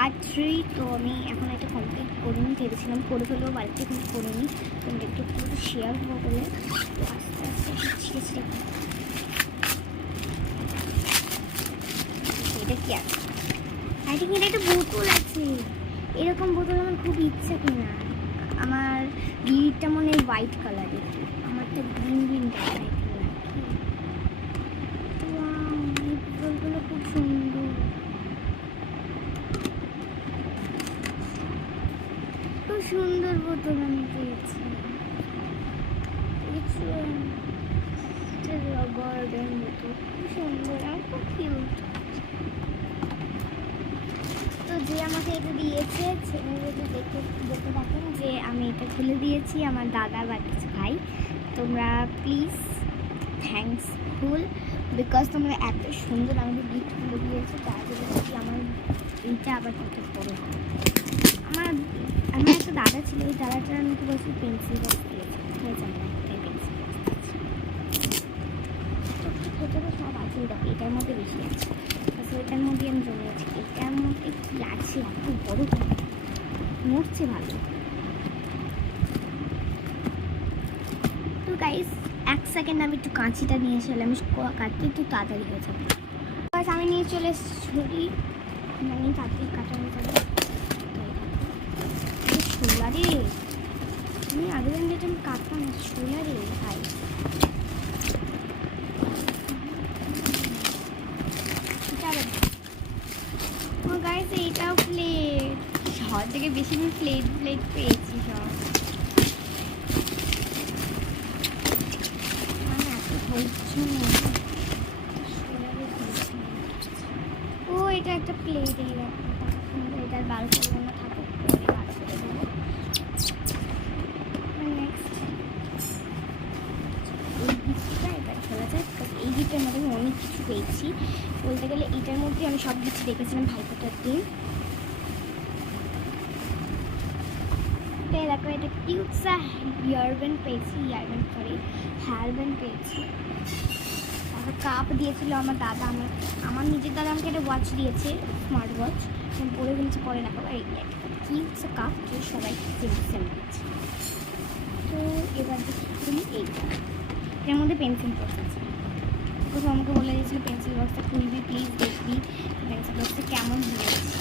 Part 3। তো আমি এখন একটা কমপ্লিট করিনি, ভেবেছিলাম করে ফেলবো বাড়িতে, কিন্তু করিনি। তো আমি একটু পুরো শেয়ার হবো বলে তো আস্তে আস্তে শিখেছি। এটা কি আছে? আই থিঙ্ক এটা একটা বোতল আছে। এরকম বোতল আমার খুব ইচ্ছা কিনা। আমার দিদিরটা মনে হয় হোয়াইট কালারের, আমারটা গ্রিন গ্রিন টাইপের। এই বোতলগুলো খুব সুন্দর। খুব সুন্দর বোতল আমি পেয়েছি। রবারের মতো খুব সুন্দর, আমার খুব কিউট। তো যে আমাকে এটা দিয়েছে, ছেলে যদি দেখতে থাকেন যে আমি এটা খুলে দিয়েছি, আমার দাদা বা কিছু ভাই, তোমরা প্লিজ থ্যাঙ্কসফুল, বিকজ তোমরা এত সুন্দর আমাকে গিফট খুলে দিয়েছো। তার জন্য আমার এইটা আবার কত বড়। আমার একটা দাদা ছিল, ওই দাদাটার আমাকে বলছি পেন্সিল বক্স দিয়েছে, হয়েছে আমার একটা পেন্সিল বক্স আছে। ভেতরে সব আছে, দেখো এটার মধ্যে বেশি আছে, এটার মধ্যে আমি জমিয়েছি। এটার মধ্যে কি আছে এত বড়, মরছে ভালো। তো গাইস 1 সেকেন্ড আমি একটু কাঁচিটা নিয়ে এসেছিলাম, আমি কাটতে একটু তাড়াতাড়ি হয়ে যাবে। আমি নিয়ে চলে এসেছি ছুরি, মানে তাড়াতাড়ি কাটা হয়ে যাবে। ছোলারে আমি আগে দিন যেটা আমি কাটতাম ছোলারে ভাই। গাইস এইটাও প্লেট, সব থেকে বেশি আমি প্লেট পেয়েছি সব। মানে এত হচ্ছে না। ও এটা একটা প্লেট, এটার বার করবো না, থাকুক পরে বার করে দেবো। নেক্সট এই গিফটটা এবার খোলা যায়, এই গিফটের মধ্যে আমি অনেক কিছু পেয়েছি। বলতে গেলে এটার মধ্যে আমি সব কিছু দেখেছিলাম ভাইফোঁটার দিন। দেখো এটা কিউট সা ইয়ারব্যান্ড পেয়েছি, হেয়ারব্যান্ড পেয়েছি। তারপর কাপ দিয়েছিল আমার দাদা, আমার নিজের দাদা আমাকে একটা ওয়াচ দিয়েছে, স্মার্ট ওয়াচ। আমি পরে ফেলেছি, পরে দেখাবো। এই কিউট সা কাপ, সবাই সেম দিয়েছে। তো এবার দেখি এইটা, এর মধ্যে পেন্সিল বক্স আছে। আমাকে বলে দিয়েছিল পেন্সিল বক্সটা খুলবি প্লিজ, দেখবি পেন্সিল বক্সটা কেমন হয়েছে।